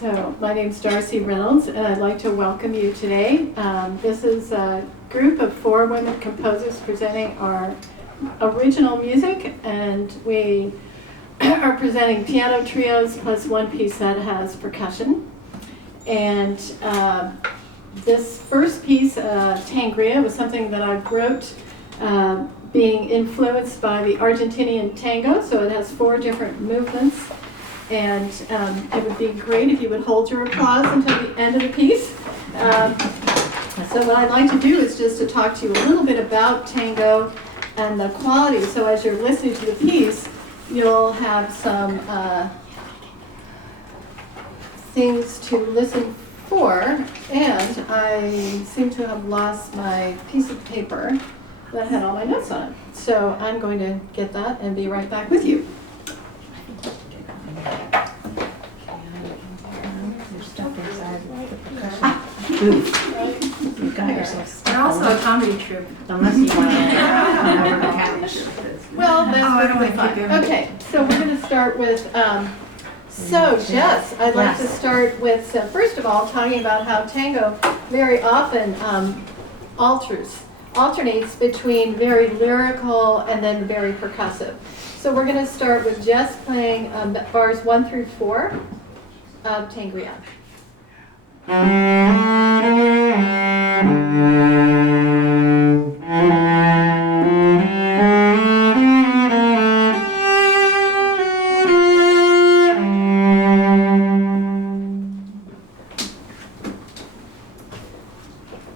So my name's D'Arcy Reynolds, and I'd like to welcome you today. This is a group of 4 women composers presenting our original music, and we are presenting piano trios plus one piece that has percussion. And this first piece, Tangria, was something that I wrote being influenced by the Argentinian tango, so it has 4 different movements. And it would be great if you would hold your applause until the end of the piece. So what I'd like to do is just to talk to you a little bit about tango and the quality. So as you're listening to the piece, you'll have some things to listen for. And I seem to have lost my piece of paper that had all my notes on it. So I'm going to get that and be right back with you. You're stuck inside the percussion. You got yourself. They're also a comedy troupe. Unless you want to. Well, that's really fun. Okay, so we're going to start with, Jess, I'd like to start with, first of all, talking about how tango very often alternates between very lyrical and then very percussive. So we're going to start with Jess playing bars 1 through 4 of Tangria.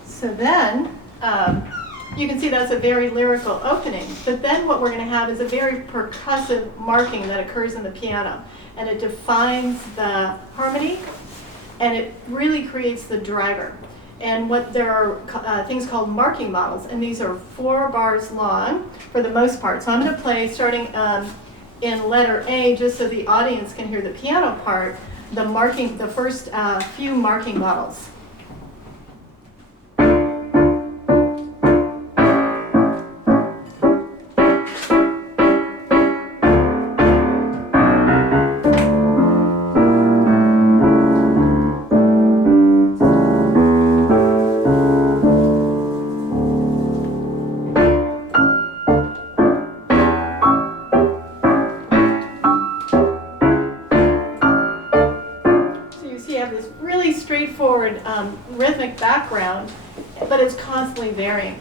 So then, you can see that's a very lyrical opening, but then what we're going to have is a very percussive marking that occurs in the piano, and it defines the harmony, and it really creates the driver. And there are things called marking models, and these are 4 bars long for the most part. So I'm going to play starting in letter A, just so the audience can hear the piano part, the first few marking models. Rhythmic background, but it's constantly varying.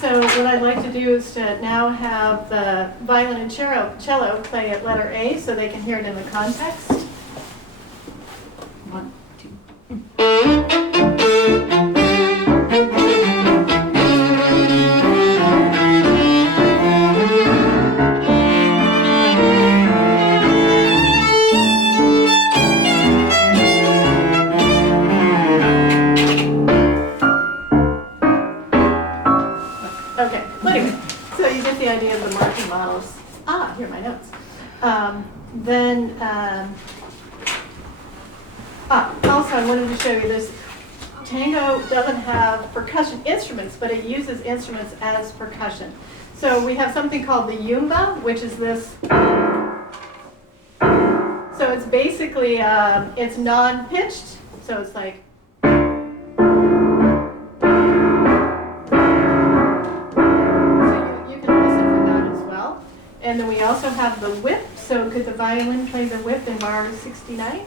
So what I'd like to do is to now have the violin and cello play at letter A so they can hear it in the context. 1, 2. Here are my notes. Also I wanted to show you this. Tango doesn't have percussion instruments, but it uses instruments as percussion. So we have something called the yumba, which is this. So it's basically, it's non-pitched, so it's like. And then we also have the whip, so could the violin play the whip in bar 69?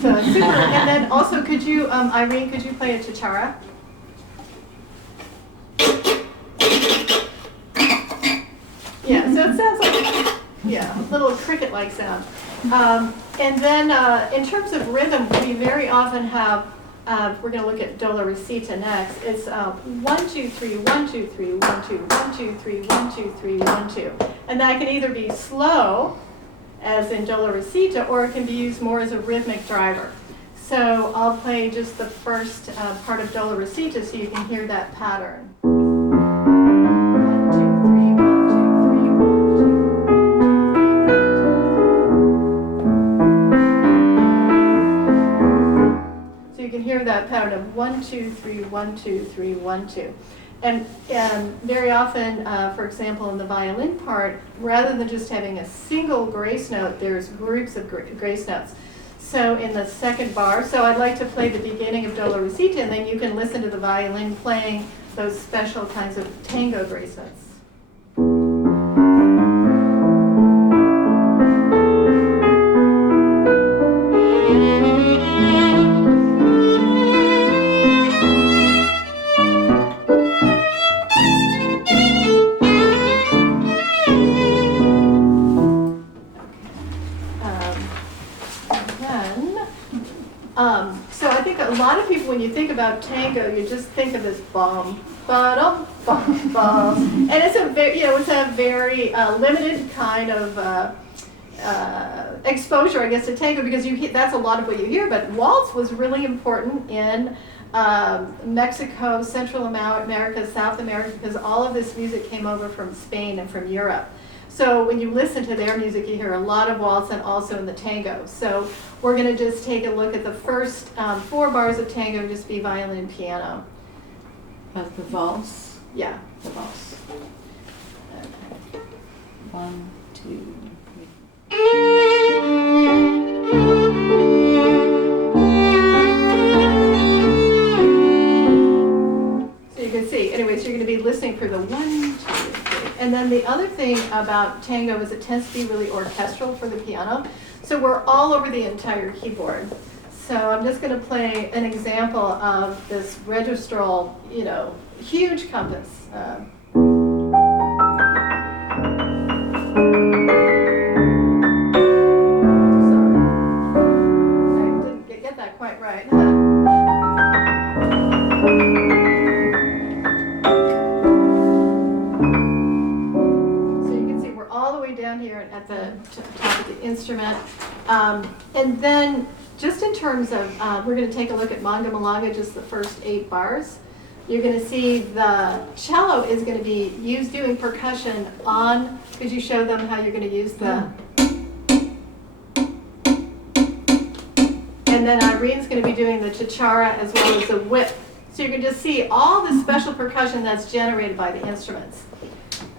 So super, and then also could you, Irene, could you play a chichara? Yeah, so it sounds like, yeah, a little cricket-like sound. And then in terms of rhythm, we very often have we're going to look at Do La Recita next. It's 1 2 3 1 2 3 1 2 1 2 3 1 2 3 1 2, and that can either be slow, as in Do La Recita, or it can be used more as a rhythmic driver. So I'll play just the first part of Do La Recita so you can hear that pattern. Hear that pattern of 1 2 3 1 2 3 1 2, And very often, for example, in the violin part, rather than just having a single grace note, there's groups of grace notes. So in the second bar, so I'd like to play the beginning of Dolorosita, and then you can listen to the violin playing those special kinds of tango grace notes. So I think a lot of people, when you think about tango, you just think of this bum, ba-dum, bum, bum, and it's a very, it's a very limited kind of exposure, I guess, to tango, because that's a lot of what you hear. But waltz was really important in Mexico, Central America, South America, because all of this music came over from Spain and from Europe. So when you listen to their music, you hear a lot of waltz and also in the tango. So we're going to just take a look at the first 4 bars of tango, just be violin and piano. Of the valse? Yeah, the valse. Okay. 1, 2, 3. So you can see, anyways, you're going to be listening for the 1, 2, 3. And then the other thing about tango is it tends to be really orchestral for the piano. So we're all over the entire keyboard. So I'm just going to play an example of this registral, huge compass. Sorry, I didn't get that quite right. Down here at the top of the instrument. And then just in terms of, we're going to take a look at Manga Malanga, just the first 8 bars. You're going to see the cello is going to be used doing percussion on, could you show them how you're going to use the, and then Irene's going to be doing the chichara as well as the whip. So you can just see all the special percussion that's generated by the instruments.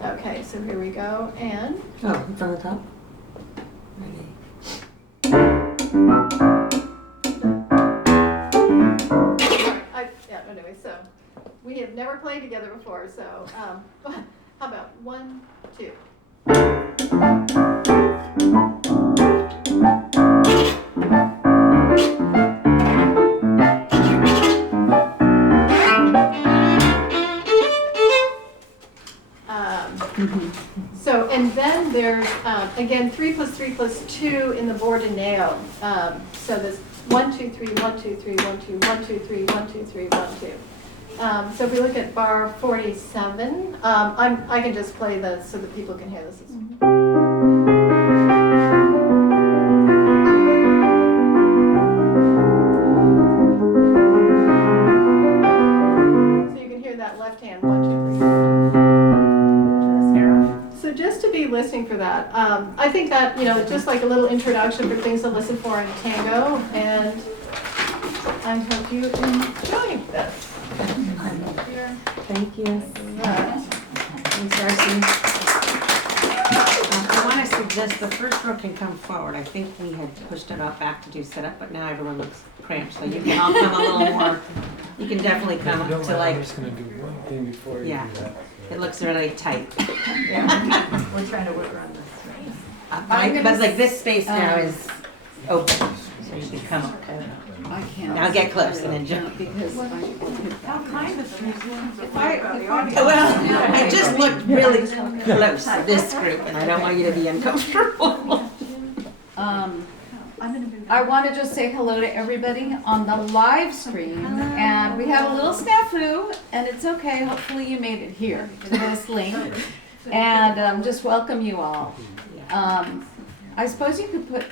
Okay, so here we go, and... Oh, it's on the top? Ready. Anyway, so we have never played together before, so how about 1, 2. So, and then there's, again, 3 + 3 + 2 in the Bordeneo. So there's 1, 2, 3, 1, 2, 3, 1, 2, 1, 2, 3, 1, 2, 3, 1, 2. So if we look at bar 47, I can just play this so that people can hear this. So you can hear that left hand, 1, 2, 3. So just to be listening for that, I think that, just like a little introduction for things to listen for in tango, and I hope you enjoy this. Thank you. Thanks, D'Arcy. I want to suggest the first row can come forward. I think we had pushed it up back to do setup, but now everyone looks cramped, so you can all come a little more. You can definitely come up to I'm just going to do one thing before you do that. It looks really tight. We're trying to work around this. But like this space now is open, so you can come up. I can't. Now get close and enjoy. Because How kind of you. Well, I just looked really close to this group, and I don't want you to be uncomfortable. I want to just say hello to everybody on the live stream, and we had a little snafu, and it's okay. Hopefully you made it here to this link, and just welcome you all. I suppose you could put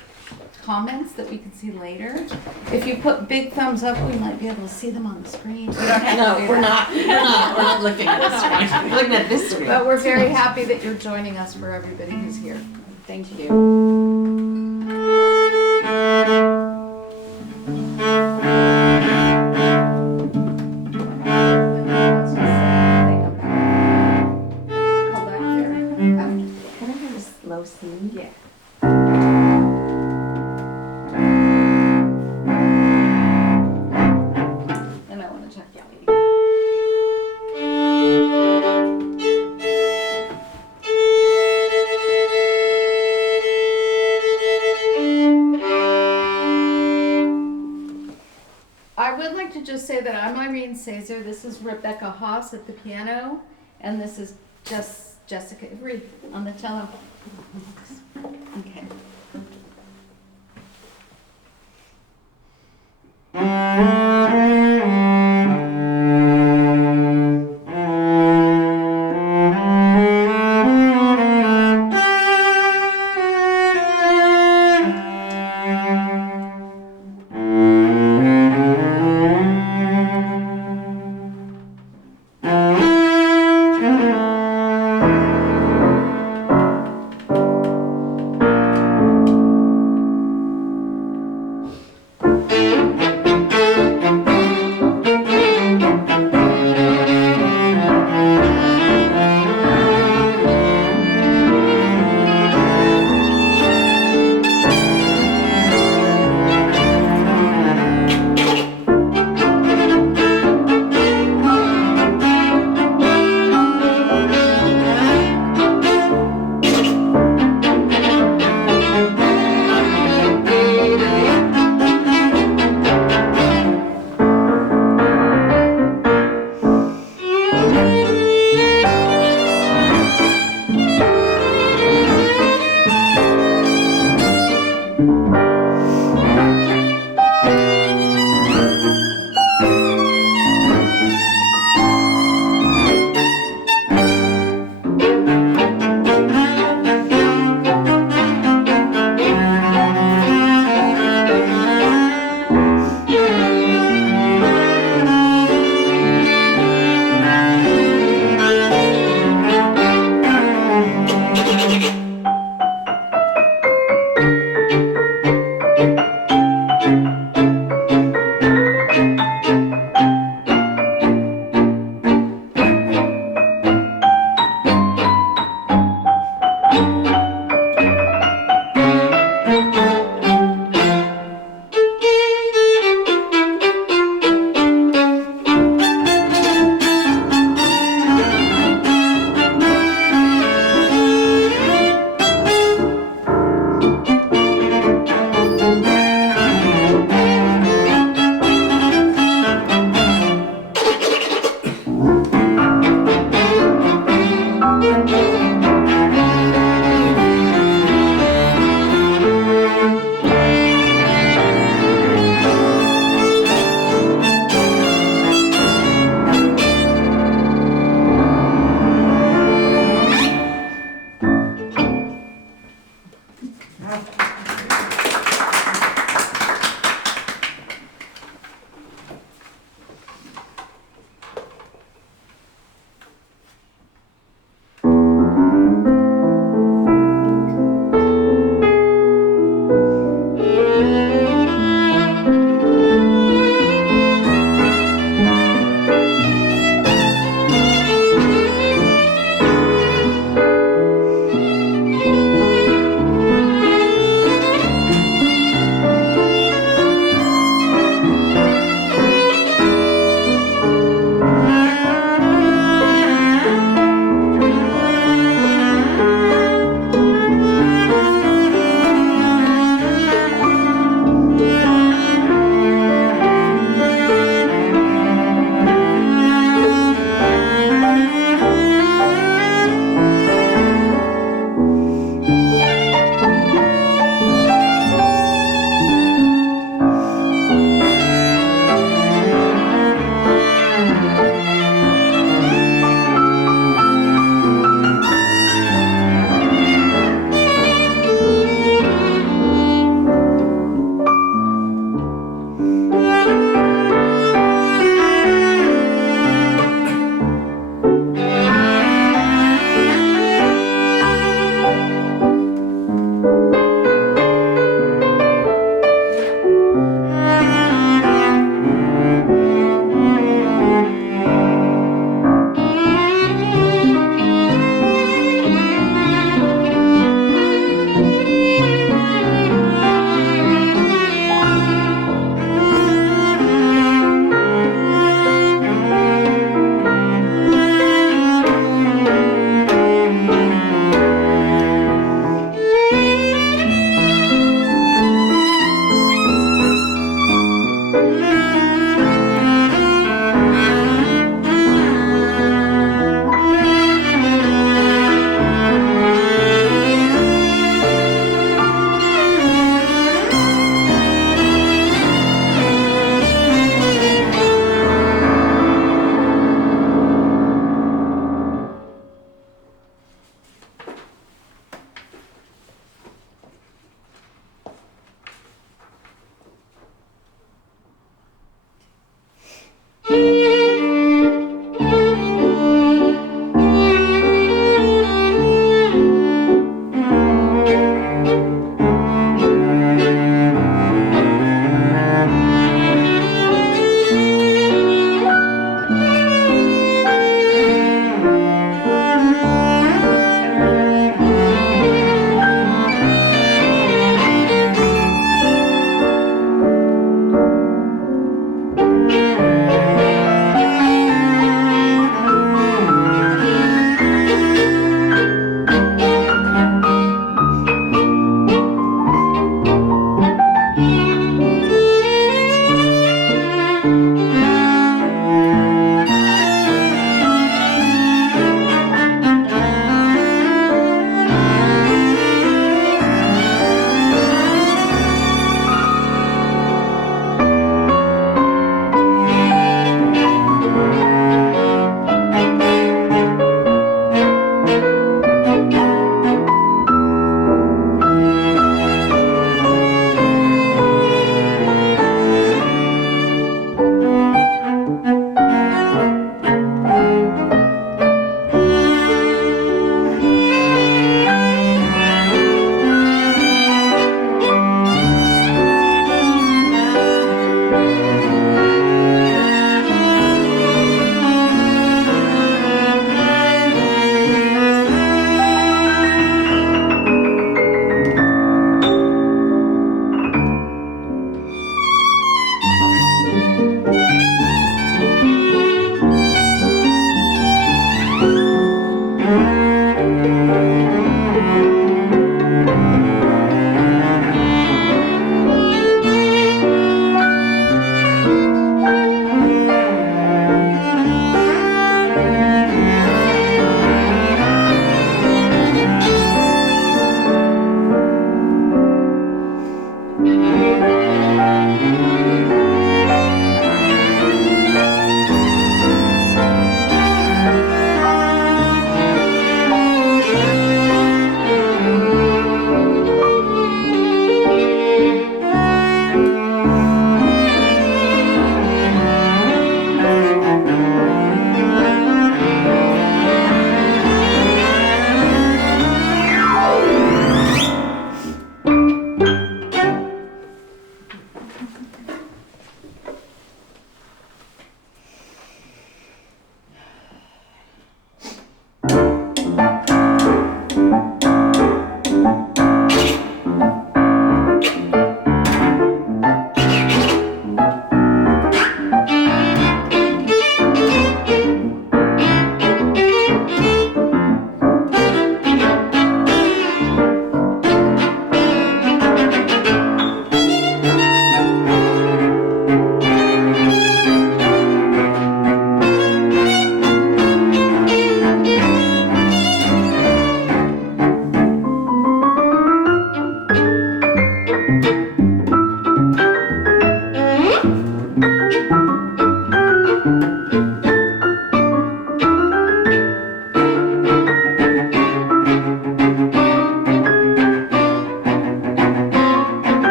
comments that we can see later. If you put big thumbs up, we might be able to see them on the screen. We don't have No, to do we're that. not. We're not looking at the screen. We're looking at this screen. But we're very happy that you're joining us, for everybody who's here. Thank you. Let's just say they And I want to check the LED. I would like to just say that I'm Irene Sazer. This is Rebecca Haas at the piano, and this is Jessica Ivry on the cello. Okay.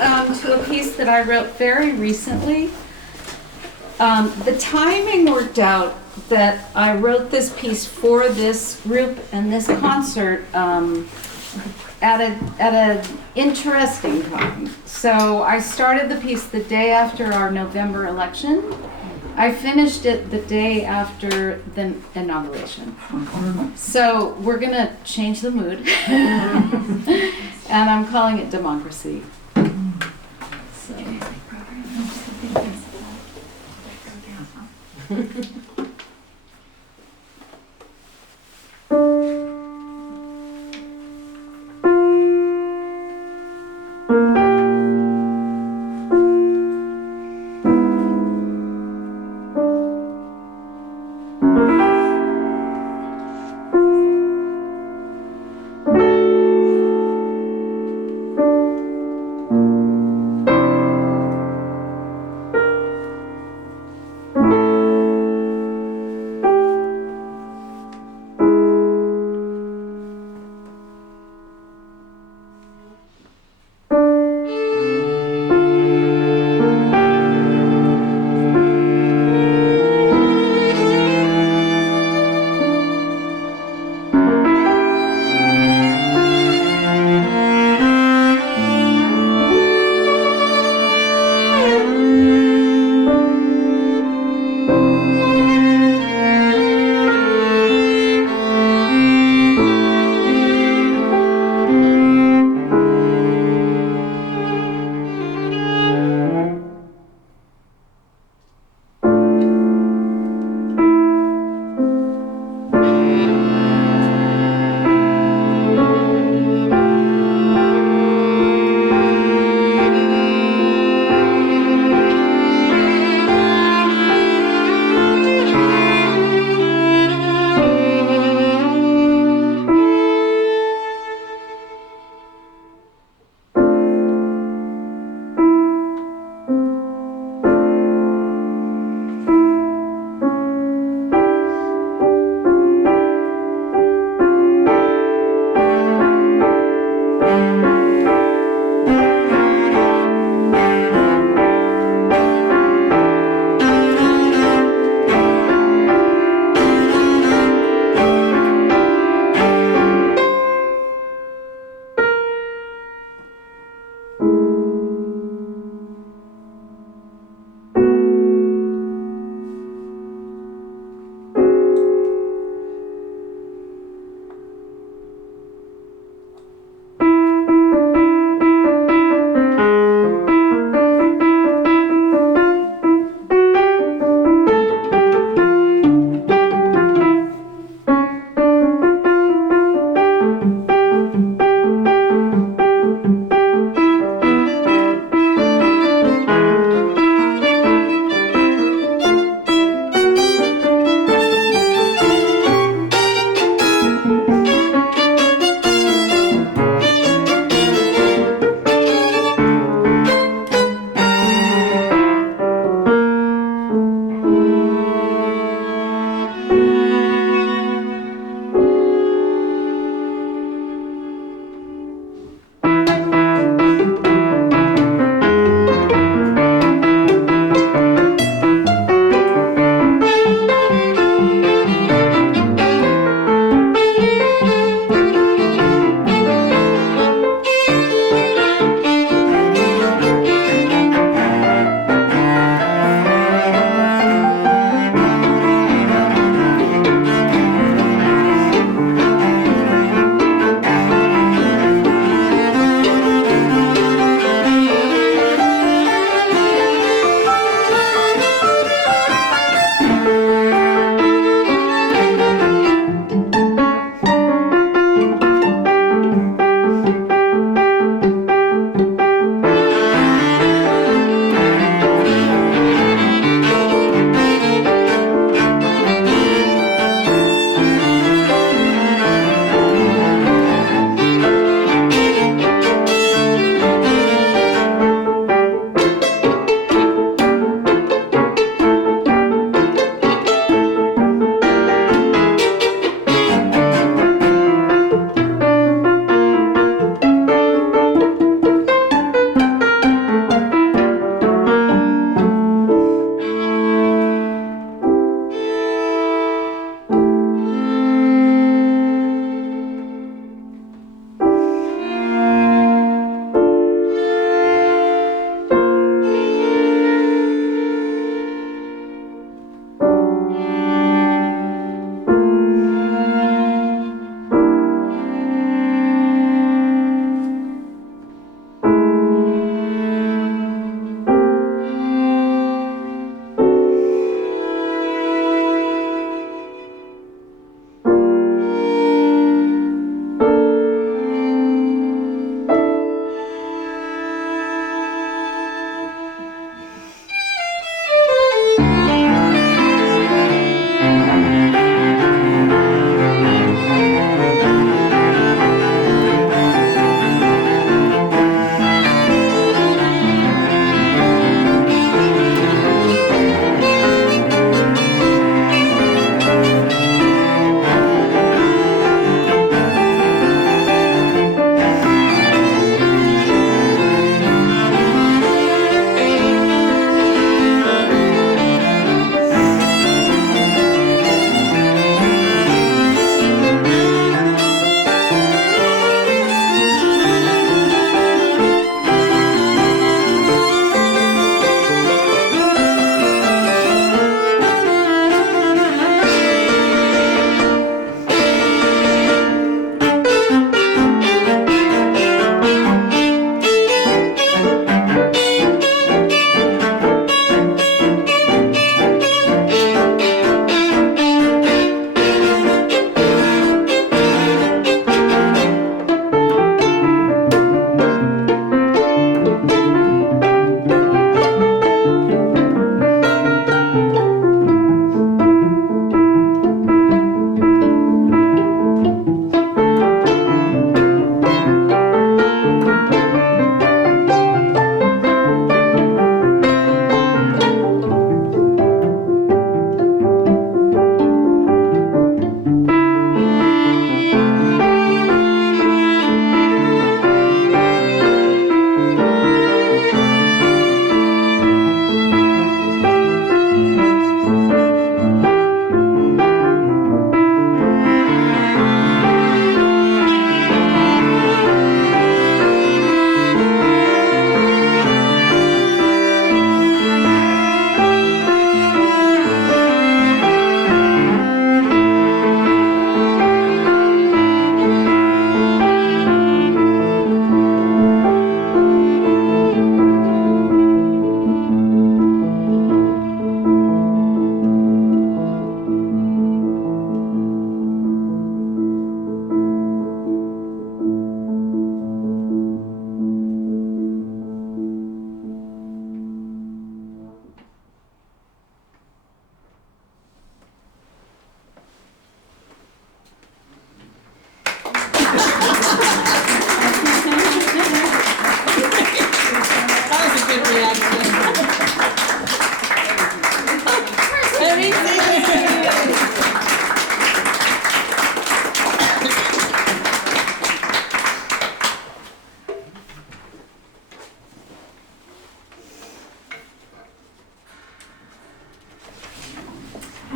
to a piece that I wrote very recently. The timing worked out that I wrote this piece for this group and this concert at an interesting time. So I started the piece the day after our November election. I finished it the day after the inauguration. So we're gonna change the mood. And I'm calling it Democracy. So.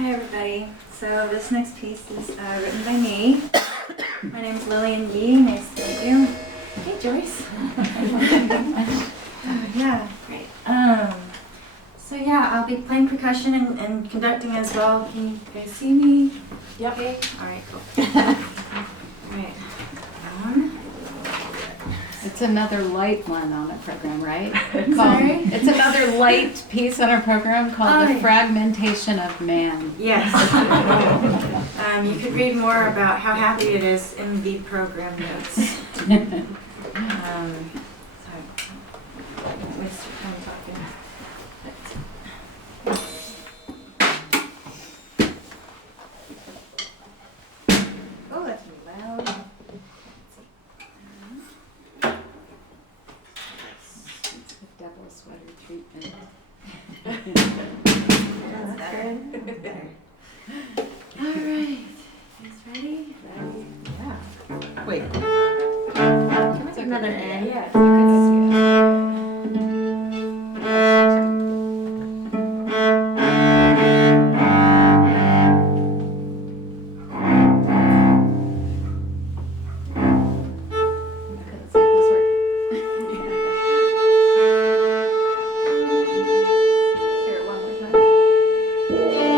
Hi everybody. So this next piece is written by me. My name is Lillian Yee. Nice to meet you. Hey Joyce. Yeah, great. So yeah, I'll be playing percussion and conducting as well. Can you guys see me? Yep. Okay. All right. Cool. All right. It's another light one on the program, right? Sorry? It's another light piece on our program called The yeah. Fragmentation of Man. Yes. You could read more about how happy it is in the program notes. Sorry. Waste your time talking. Oh, that's really loud. Let's see. It's the devil sweater treatment. That's better. All right. You guys ready? Yeah. Wait. Can It's a another good A? idea. Yeah. It's a good idea. Let's see if this works. Hear it one more time. Okay.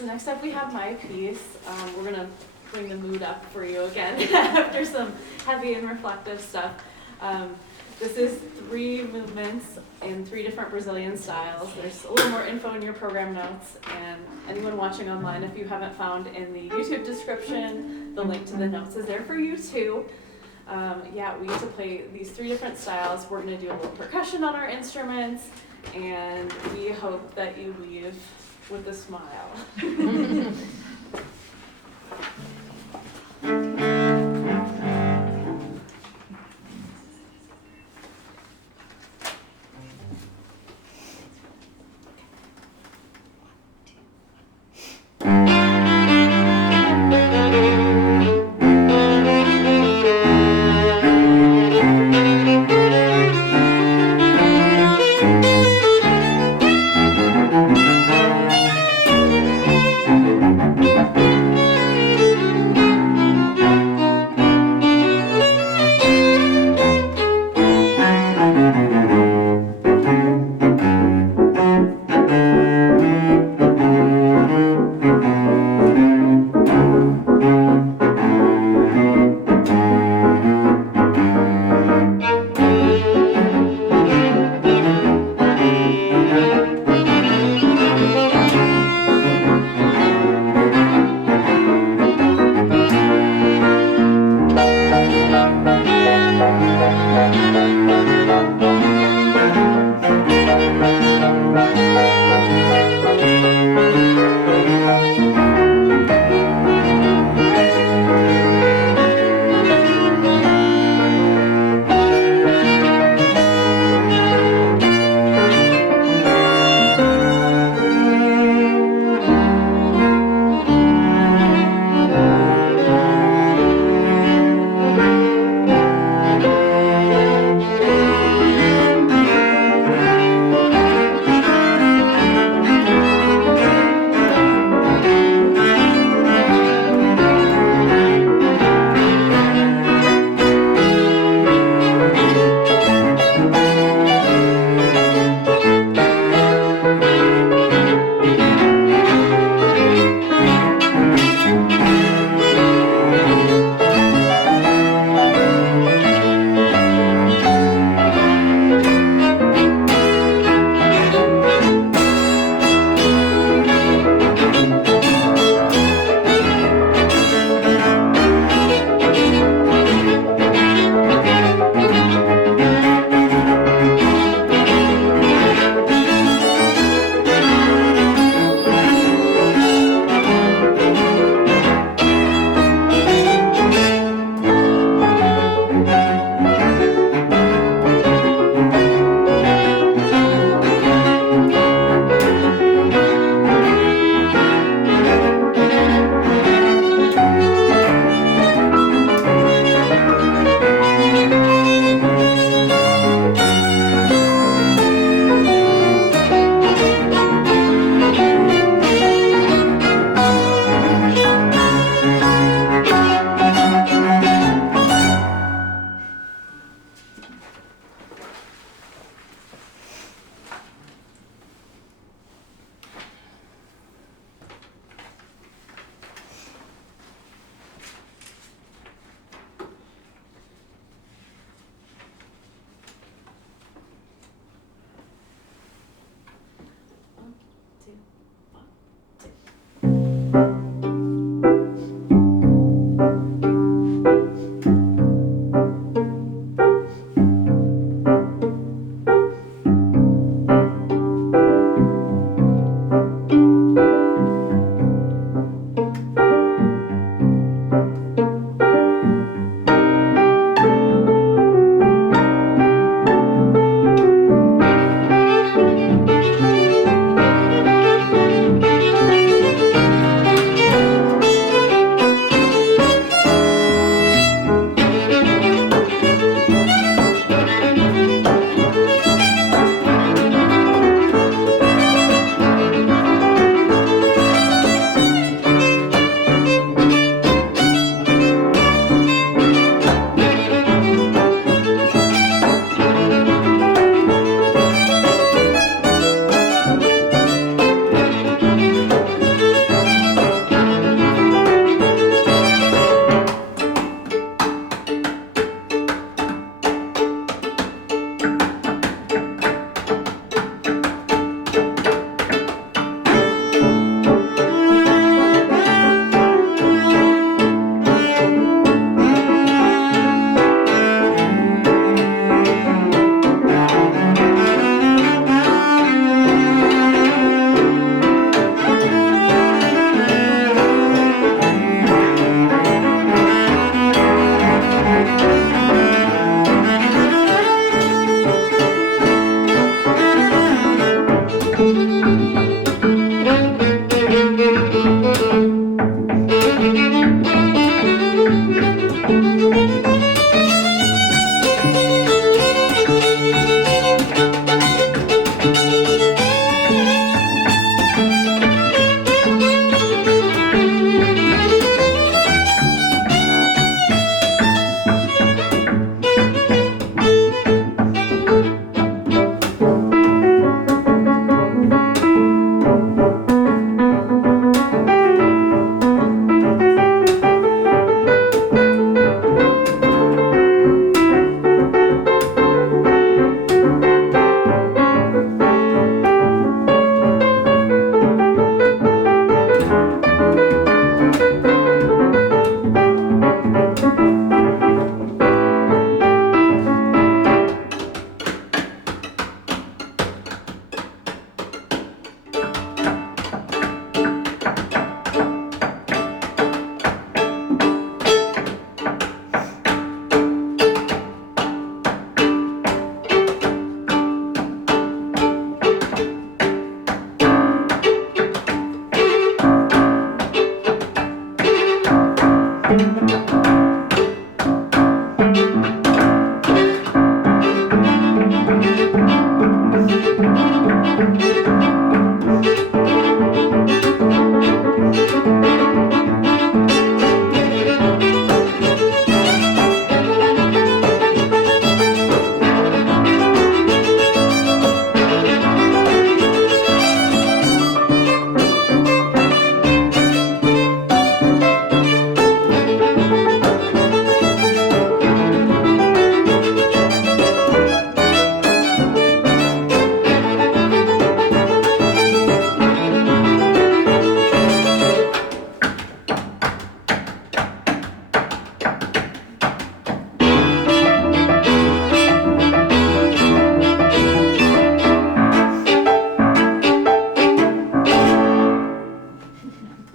So next up we have my piece. We're gonna bring the mood up for you again after some heavy and reflective stuff. This is 3 movements in 3 different Brazilian styles. There's a little more info in your program notes, and anyone watching online, if you haven't found in the YouTube description, the link to the notes is there for you too. Yeah, we get to play these 3 different styles. We're gonna do a little percussion on our instruments, and we hope that you leave with a smile.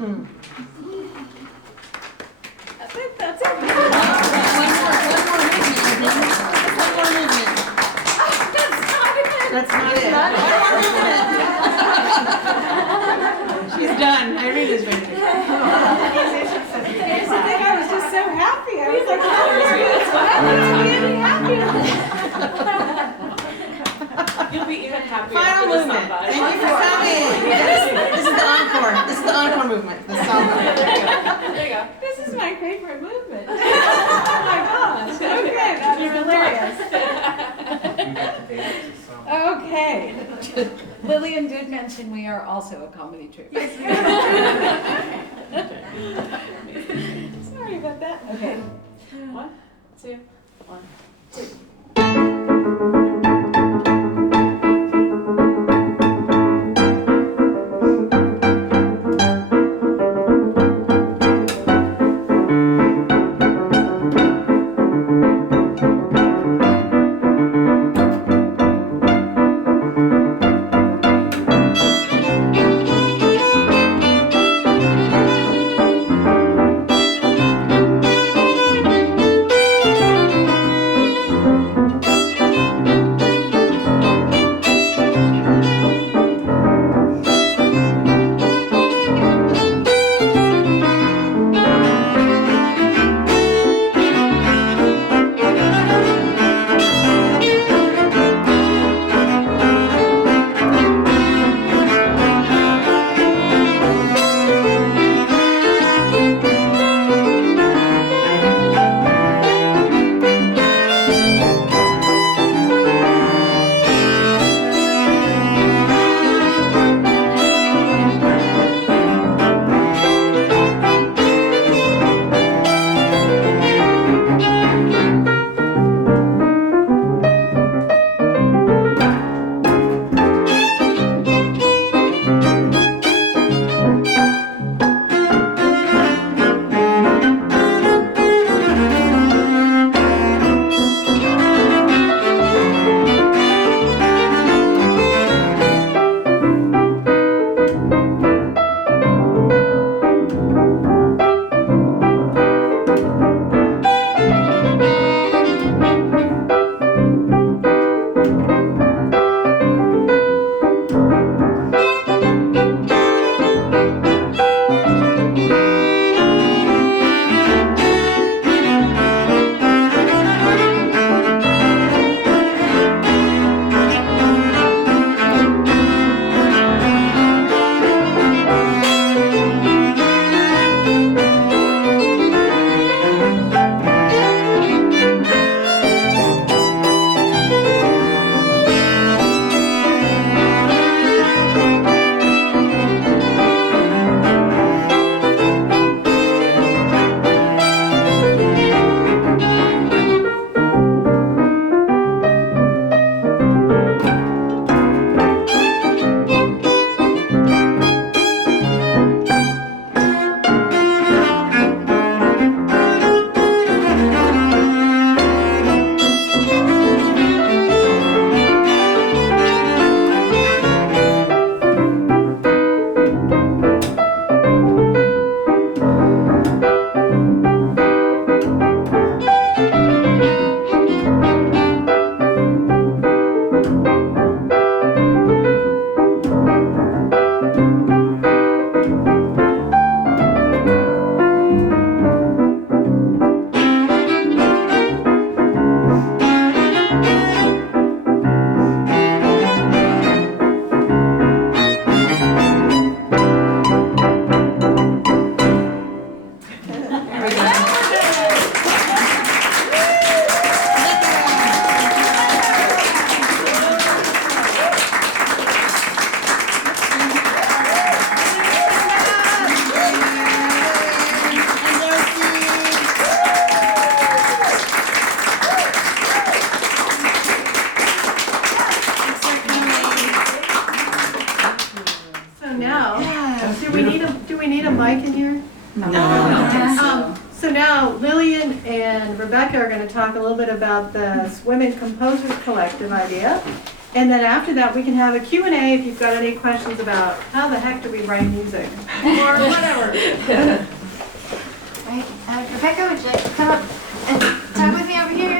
I think that's it. One more movement. That's not it. She's done. Irene is ready. Here's the thing, I was just so happy. I was like, oh, really happy. You'll be even happier Final after this movement. samba. Thank you for coming. This is the encore. This is the encore movement. The samba. There you go. This is my favorite movement. Oh my gosh. Okay, that is hilarious. Okay. Lillian did mention we are also a comedy troupe. Sorry about that. Okay. 1, 2, 1, 2. So now Lillian and Rebecca are going to talk a little bit about the Women Composers Collective idea. And then after that, we can have a Q&A if you've got any questions about how the heck do we write music or whatever. Right. Rebecca, would you like to come up and talk with me over here?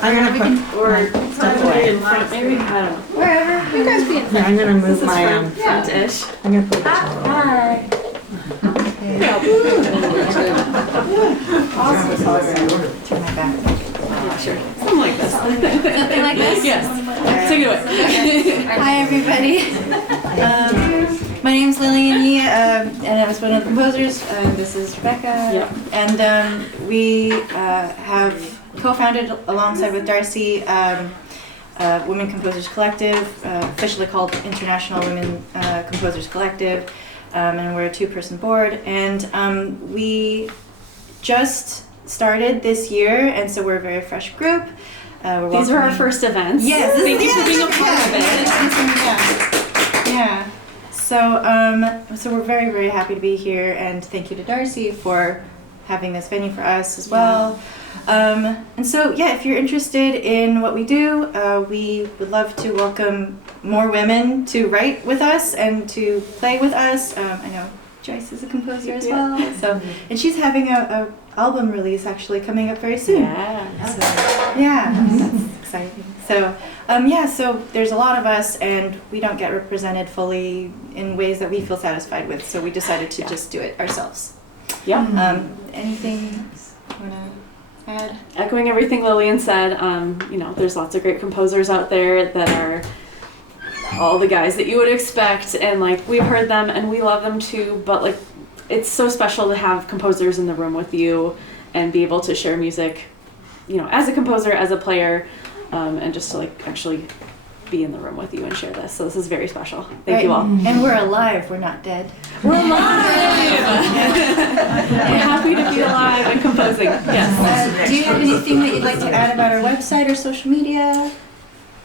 I'm gonna put Or stuff away. in front, maybe, I don't know. Wherever. You guys be in Yeah, I'm gonna move my Front-ish. I'm gonna put the cello. Hi. Turn my back. Sure. Something like this. Something like this? Yes. Take it away. Hi, everybody. My name's Lillian Yee, and I was one of the composers. This is Rebecca. Yep. And we have co-founded alongside with D'Arcy Women Composers Collective, officially called International Women Composers Collective, and we're a two-person board. And we just started this year, and so we're a very fresh group. These are our first events. Yes. Thank you for being a part of it. Yeah. So we're very, very happy to be here, and thank you to D'Arcy for having this venue for us as well. And so, yeah, if you're interested in what we do, we would love to welcome more women to write with us and to play with us. I know Joyce is a composer as well, so and she's having a album release actually coming up very soon. That's exciting. So so there's a lot of us, and we don't get represented fully in ways that we feel satisfied with. So we decided to just do it ourselves. Anything you wanna add? Echoing everything Lillian said, there's lots of great composers out there that are all the guys that you would expect, and like we've heard them and we love them too, but like it's so special to have composers in the room with you and be able to share music, as a composer, as a player, and just to like actually be in the room with you and share this. So this is very special. Thank you all. And we're alive, we're not dead. We're alive! We're happy to be alive and composing. Yes. Do you have anything that you'd like to add about our website or social media?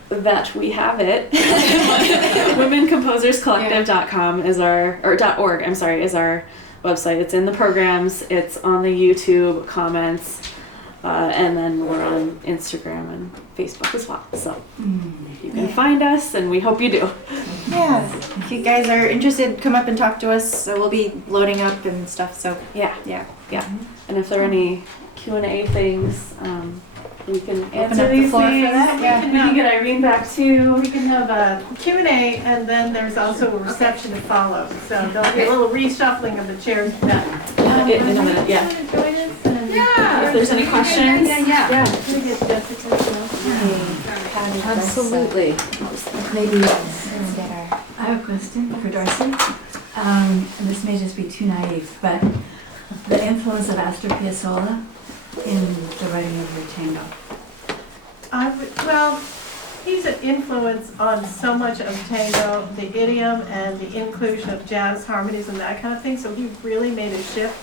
That we have it. WomenComposersCollective.com is our, or .org, I'm sorry, is our website. It's in the programs, it's on the YouTube comments, and then we're on Instagram and Facebook as well. So you can find us, and we hope you do. Yeah, if you guys are interested, come up and talk to us. So we'll be loading up and stuff. So Yeah. yeah. And if there are any Q&A things, we can answer up the these floor for things. that, yeah. We can get Irene back too. We can have a Q&A, and then there's also a reception to follow. So there'll be a little reshuffling of the chairs then. In a minute, yeah. Join us, and If there's any questions. yeah. We get Jessica as well. Absolutely. Maybe I have a question for D'Arcy. And this may just be too naive, but the influence of Astor Piazzolla in the writing of your tango. Well, he's an influence on so much of tango, the idiom and the inclusion of jazz harmonies and that kind of thing. So he really made a shift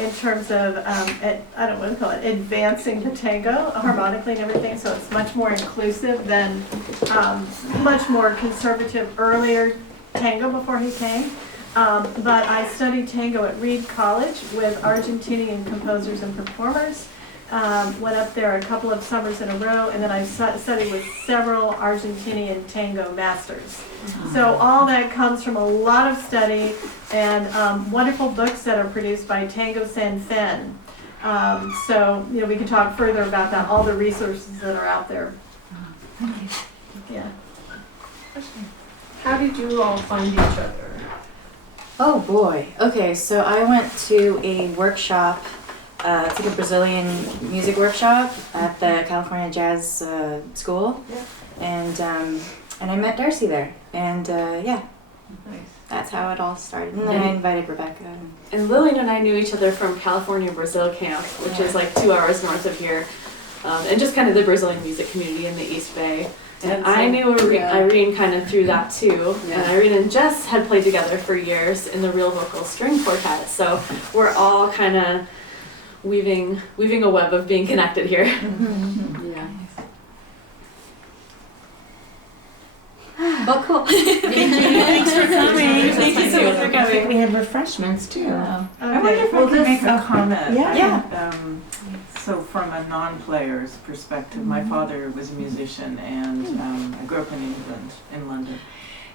in terms of, I don't want to call it, advancing the tango harmonically and everything. So it's much more inclusive than much more conservative earlier tango before he came. But I studied tango at Reed College with Argentinian composers and performers. Went up there a couple of summers in a row, and then I studied with several Argentinian tango masters. So all that comes from a lot of study and wonderful books that are produced by Tango San Fen. So we can talk further about that, all the resources that are out there. Thank you. Yeah. How did you all find each other? Oh boy. Okay, so I went to a workshop. It's like a Brazilian music workshop at the California Jazz School, and I met D'Arcy there, and that's how it all started. And then I invited Rebecca. And Lillian and I knew each other from California Brazil Camp, which is like 2 hours north of here, and just kind of the Brazilian music community in the East Bay. And I knew Irene kind of through that too. And Irene and Jess had played together for years in the Real Vocal String Quartet. So we're all kind of weaving a web of being connected here. Yeah. Well, cool. Thanks for coming. Thank you so much for I think coming. we have refreshments too. I wonder if I could make a comment. Yeah. So from a non-player's perspective, my father was a musician, and I grew up in England, in London.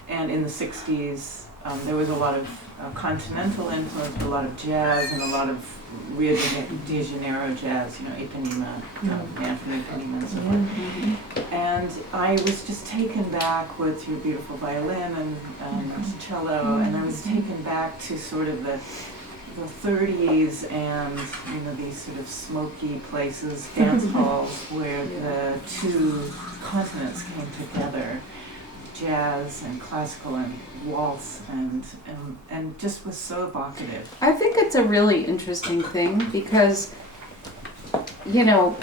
And in the 60s, there was a lot of continental influence, but a lot of jazz and a lot of Rio de Janeiro jazz, you know, Ipanema, Anthony Ipanema and so forth. And I was just taken back with your beautiful violin and cello, and I was taken back to sort of the 30s and, you know, these sort of smoky places, dance halls, where the two continents came together, jazz and classical and waltz, and just was so evocative. I think it's a really interesting thing because, you know,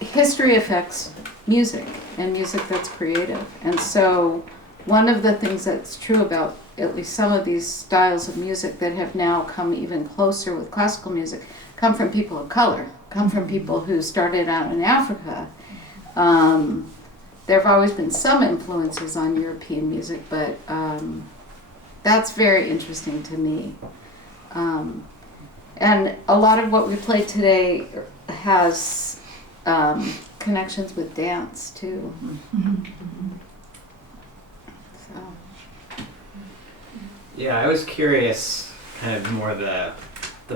history affects music and music that's creative. And so one of the things that's true about at least some of these styles of music that have now come even closer with classical music come from people of color, come from people who started out in Africa. There have always been some influences on European music, but that's very interesting to me. And a lot of what we played today has connections with dance too. So. Yeah, I was curious, kind of more the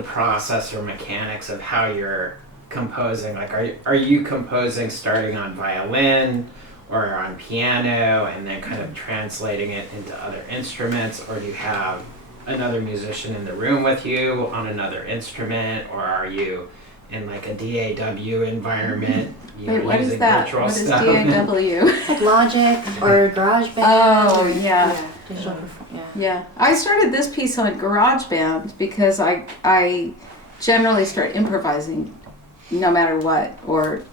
process or mechanics of how you're composing. Like, are you composing starting on violin or on piano and then kind of translating it into other instruments, or do you have another musician in the room with you on another instrument, or are you in like a DAW environment? Wait, what is that? Virtual what is stuff? It's like Logic or GarageBand. Oh, yeah. Digital Yeah, I started this piece on GarageBand because I generally start improvising no matter what,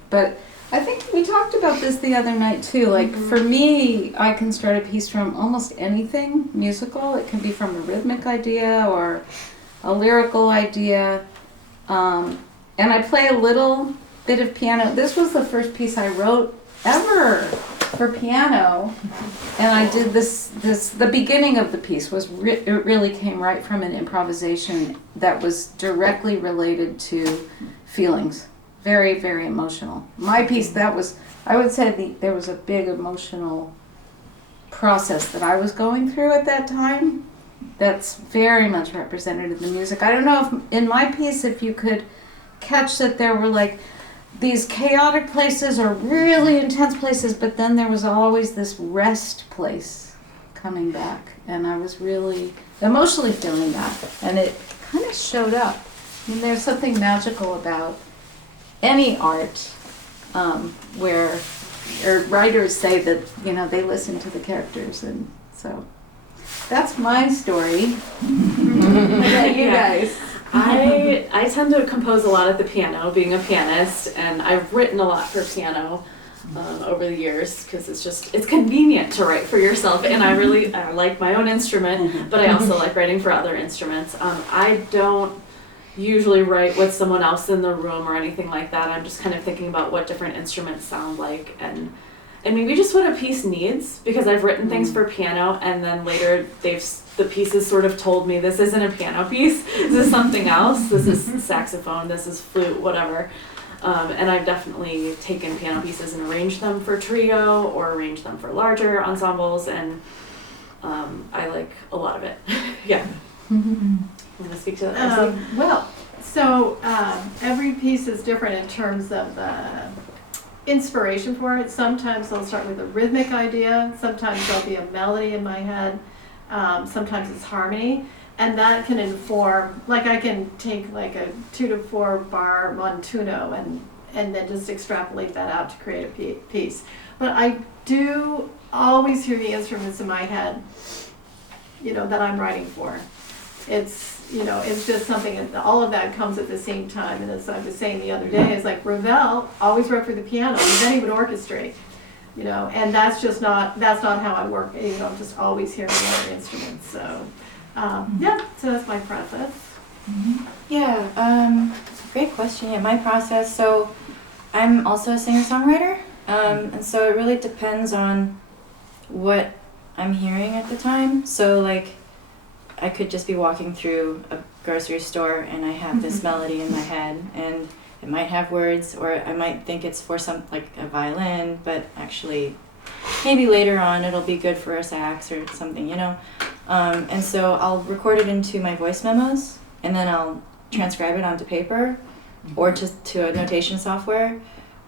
but I think we talked about this the other night too. Like for me, I can start a piece from almost anything musical. It can be from a rhythmic idea or a lyrical idea. And I play a little bit of piano. This was the first piece I wrote ever for piano. And I did the beginning of the piece was, it really came right from an improvisation that was directly related to feelings. Very, very emotional. My piece, I would say there was a big emotional process that I was going through at that time that's very much represented in the music. I don't know if in my piece, if you could catch that there were like these chaotic places or really intense places, but then there was always this rest place coming back. And I was really emotionally feeling that. And it kind of showed up. I mean, there's something magical about any art where writers say that, you know, they listen to the characters, and so that's my story. What about you guys? I tend to compose a lot at the piano, being a pianist, and I've written a lot for piano over the years because it's convenient to write for yourself, and I like my own instrument, but I also like writing for other instruments. I don't usually write with someone else in the room or anything like that. I'm just kind of thinking about what different instruments sound like and maybe just what a piece needs, because I've written things for piano and then later the pieces sort of told me this isn't a piano piece, this is something else, this is saxophone, this is flute, whatever. And I've definitely taken piano pieces and arranged them for trio or arranged them for larger ensembles, and I like a lot of it. Yeah. Want to speak to that? So every piece is different in terms of the inspiration for it. Sometimes they'll start with a rhythmic idea, sometimes there'll be a melody in my head, sometimes it's harmony, and that can inform, like I can take like a 2 to 4 bar montuno and then just extrapolate that out to create a piece. But I do always hear the instruments in my head, you know, that I'm writing for. It's just something, all of that comes at the same time. And as I was saying the other day, it's like Ravel always wrote for the piano, and then he would orchestrate, you know, and that's not how I work. You know, I'm just always hearing other instruments. So, so that's my process. Yeah, great question. Yeah, my process. So I'm also a singer-songwriter, and so it really depends on what I'm hearing at the time. So like, I could just be walking through a grocery store and I have this melody in my head, and it might have words, or I might think it's for some like a violin, but actually maybe later on it'll be good for a sax or something, you know. And so I'll record it into my voice memos, and then I'll transcribe it onto paper, or to a notation software,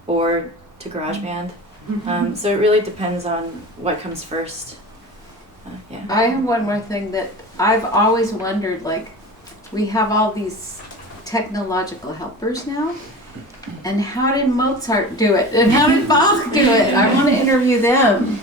or to GarageBand. So it really depends on what comes first. Yeah. I have one more thing that I've always wondered, like, we have all these technological helpers now, and how did Mozart do it? And how did Bach do it? I want to interview them.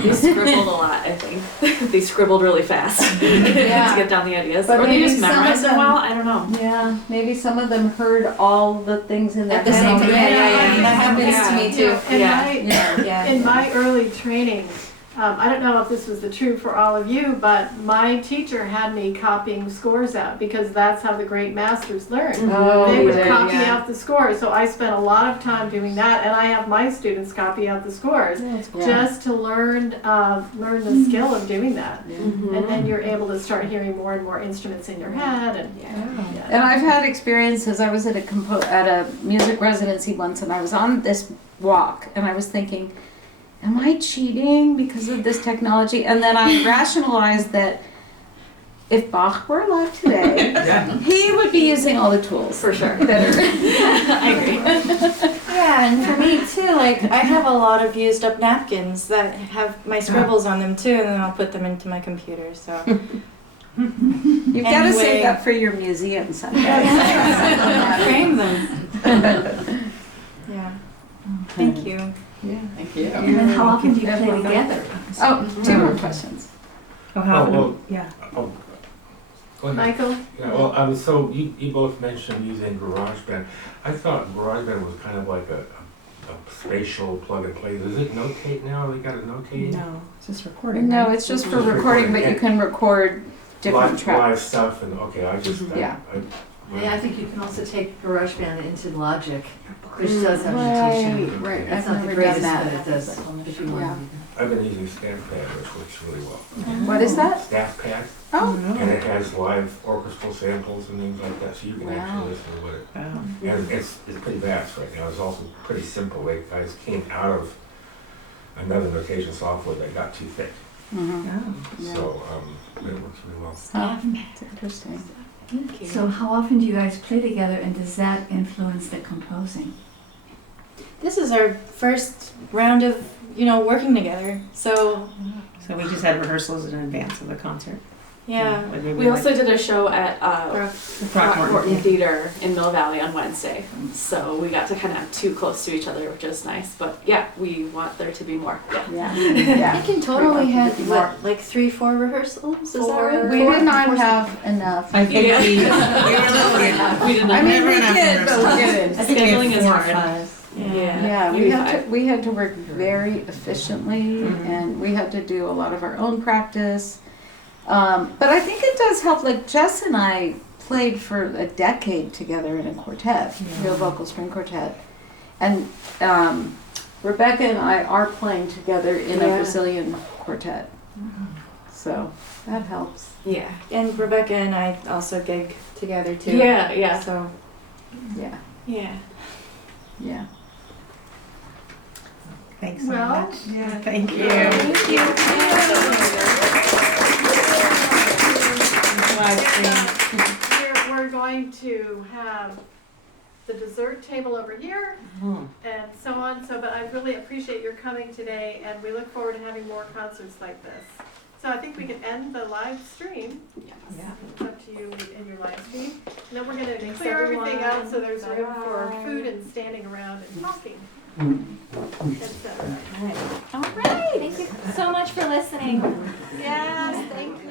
They scribbled a lot, I think. They scribbled really fast to get down the ideas. But or they maybe just some of memorized them them- well, I don't know. Yeah, maybe some of them heard all the things in their At the head same time, already. yeah. That happens to me You know, too. in Yeah. my Yeah. in my early training, I don't know if this was the true for all of you, but my teacher had me copying scores out because that's how the great masters learn. Oh, They would yeah, copy yeah. out the scores, so I spent a lot of time doing that, and I have my students copy out the scores just to learn the skill of doing that. And then you're able to start hearing more and more instruments in your head, and And I've had experiences. I was at a music residency once, and I was on this walk, and I was thinking, am I cheating because of this technology? And then I rationalized that if Bach were alive today, he would be using all the tools. For sure. That are I agree. Yeah, and for me too, like I have a lot of used up napkins that have my scribbles on them too, and then I'll put them into my computer. So You've got to Anyway. save that for your museum someday. frame them. Yeah. Thank you. And then how often do you play together? Oh, two more questions. Oh, well, Yeah. oh, go ahead. Michael. Yeah, well, so you both mentioned using GarageBand. I thought GarageBand was kind of like a spatial plug and play. Does it notate now? They got it notating? No, it's just recording. No, right? it's just for Just recording, but you recording, can record different live tracks. stuff and okay, I just Yeah. Yeah, I think you can also take GarageBand into Logic, which does have notation. Right, It's I've not the never greatest, done but that. it does if you want. I've been using StaffPad, which works really well. What is that? StaffPad, Oh, and it has live orchestral samples and things like that, so you can Wow. actually listen to what it. And it's pretty vast right now. It's also pretty simple. They guys came out of another notation software that got too thick, Yeah. so it works really well. It's interesting. Thank you. So how often do you guys play together, and does that influence the composing? This is our first round of working together. So So we just had rehearsals in advance of the concert. yeah. Like maybe We also did a show at Throckmorton. Throckmorton Theater in Mill Valley on Wednesday. So we got to kind of too close to each other, which is nice. But yeah, we want there to be more. Yeah. Yeah. I can totally have like 3-4 rehearsals. Is that right? We did not have enough. I think Yeah. we We did not. I mean, never we enough did, but we rehearsals. didn't. Scheduling is four or hard. five. Yeah, we had to work very efficiently, and we had to do a lot of our own practice. But I think it does help. Like Jess and I played for a decade together in a quartet, real vocal string quartet, and Rebecca and I are playing together in a Brazilian quartet. So that helps. Yeah. And Rebecca and I also gig together too. Yeah, yeah. So Yeah, yeah. yeah. Thanks so Well, much. Yeah, thank you. We're going to have the dessert table over here and so on. So, but I really appreciate your coming today, and we look forward to having more concerts like this. So I think we can end the live stream. Yes. It's up to you in your live stream. And then we're going to Thanks, clear everything everyone. out so there's room for Bye. food and standing around and talking, etc. All right. Thank you so much for listening. Yes, thank you.